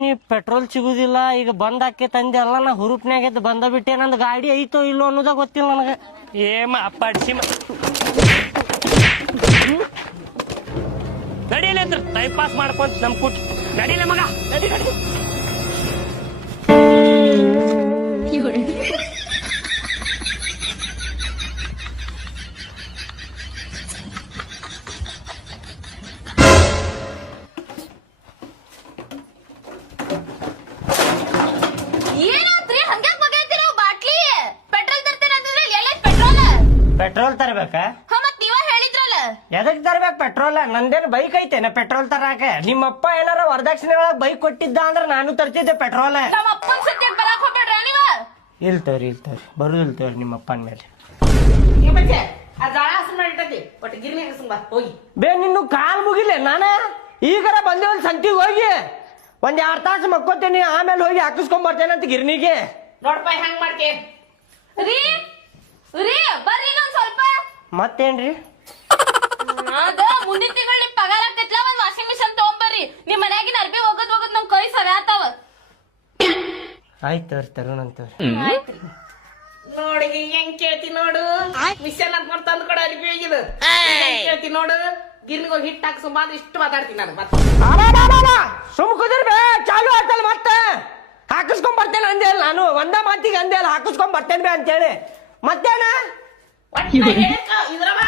ನೀ ಪೆಟ್ರೋಲ್ ಸಿಗುದಿಲ್ಲ ಈಗ ಬಂದ್ ಹಾಕಿ ತಂದೆ ಅಲ್ಲ ನಾ ಹುರುಪ್ನ್ಯಾಗ ಎದ್ದು ಬಂದ ಬಿಟ್ಟೆ ನಂದು ಗಾಡಿ ಐತೋ ಇಲ್ಲೋ ಅನ್ನೋದ ಗೊತ್ತಿಲ್ಲ ನನಗ ಪಡಿಸಿ ನಡೀಲಿ ಅಂತ ಟೈಮ್ ಪಾಸ್ ಮಾಡ್ಕೊಂತ ನಮ್ ಕುಟ್ ನಡೀಲೆ ಮಗ ನಡಿ ನಡಿ ಪೆಟ್ರೋಲ್ ತರಬೇಕಾ ಎದಕ್ ತರ್ಬೇಕು ಪೆಟ್ರೋಲ್ ನಂದೇನು ಬೈಕ್ ಐತೇನ ಪೆಟ್ರೋಲ್ ತರಾಕ ನಿಮ್ಮಪ್ಪ ಏನಾರ ವರದಕ್ಷಿಣೆ ಒಳಗ್ ಬೈಕ್ ಕೊಟ್ಟಿದ್ದ ಅಂದ್ರ ನಾನು ತರ್ತಿದ್ದೆ ಪೆಟ್ರೋಲ್ ಇಲ್ತವ್ರಿ ಬರುದಿಲ್ ತವ್ರಿ ನಿಮ್ಮಪ್ಪನ ಮೇಲೆ ಬೇ ನಿನ್ನ ಕಾಲ್ ಮುಗಿಲೆ ನಾನ ಈಗರ ಬಂದೆ ಒಂದ್ ಸಂತಿಗೆ ಹೋಗಿ ಒಂದ್ 2 ತಾಸು ಮಕ್ಕೋತೇನಿ ಆಮೇಲೆ ಹೋಗಿ ಹಾಕಿಸ್ಕೊಂಡ್ ಬರ್ತೇನೆ ಅಂತ ಗಿರ್ನಿಗೆ ನೋಡ್ಪ ಹೆಂಗ್ ಮಾಡ್ಕೆ ಸ್ವಲ್ಪ ಮತ್ತೇನ್ರಿ ಅದ ಮುಂದಿನ ತಿಂಗಳು ನಿಮ್ ಪಗಾರ ಆಗ್ತೈತ್ಲ ಒಂದ್ ವಾಷಿಂಗ್ ಮಿಷನ್ ತಗೊಂಬರ್ರಿ ನಿಮ್ ಮನ್ಯಾಗಿನ ಅರ್ಬಿ ಹೋಗದ್ ನಮ್ ಕೈ ಸವ್ಯಾತಾವ ಆಯ್ತು ತರುಣಂತವ್ರಿ ನೋಡಿ ಹೆಂಗ್ ಕೇಳ್ತಿ ನೋಡು ಮಿಷನ್ ಅಂತ ಮಾಡಿ ತಂದ್ ಕೊಡ ಅರ್ಬಿ ಹೋಗಿದ್ದು ಕೇಳ್ತಿ ನೋಡು ಗಿರ್ನಿಗೆ ಹೋಗಿ ಹಿಟ್ಟು ಹಾಕಿ ಸುಮಾರು ಇಷ್ಟು ಮಾತಾಡ್ತೀನಿ ನಾನು ಸುಮ್ ಕುದಿರ್ಬೇ ಚಾಲು ಆಯ್ತಲ್ಲ ಮತ್ತೆ ಹಾಕಿಸ್ಕೊಂಡ್ ಬರ್ತೇನೆ ಅಂದೆ ಅಲ್ಲ ನಾನು ಒಂದ ಮಾತಿಗೆ ಅಂದೆ ಅಲ್ಲ ಹಾಕಿಸ್ಕೊಂಡ್ ಬರ್ತೇನೆ ಬೇ ಅಂತೇಳಿ ಮತ್ತೇನ ಇದ್ರವ